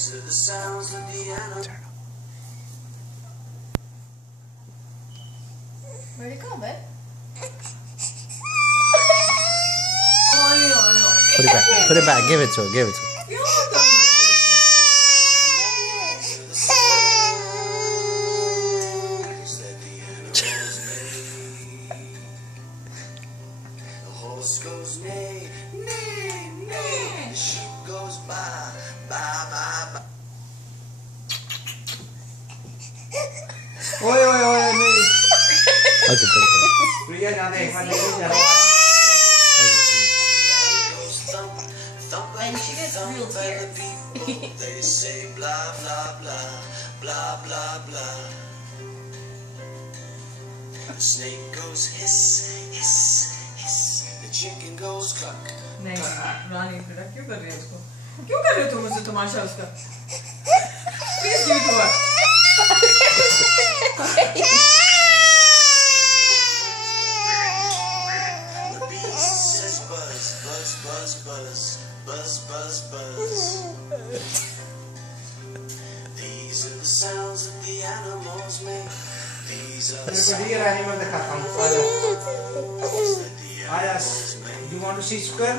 These are the sounds of the animals. Where'd it go, babe? Put it back. Put it back. Give it to her. Give it to her. Goes neigh, neigh, neigh. The sheep goes by, by, by, by. Oi, oi, oi, oi. Okay, put it back. Priya natin, maliit And she gets real tears. They say blah, blah, blah, blah, blah, blah. The snake goes hiss, hiss, hiss. The chicken goes cluck. नहीं रानी बेटा क्यों कर रही है उसको क्यों कर रहे हो तुम मुझसे तमाशा उसका please give it to her The bee says buzz, buzz, buzz, buzz, buzz, buzz, buzz. These are the sounds that the animals make. These are the sounds animal दिखाता हूँ. that the animals make. You want to see square?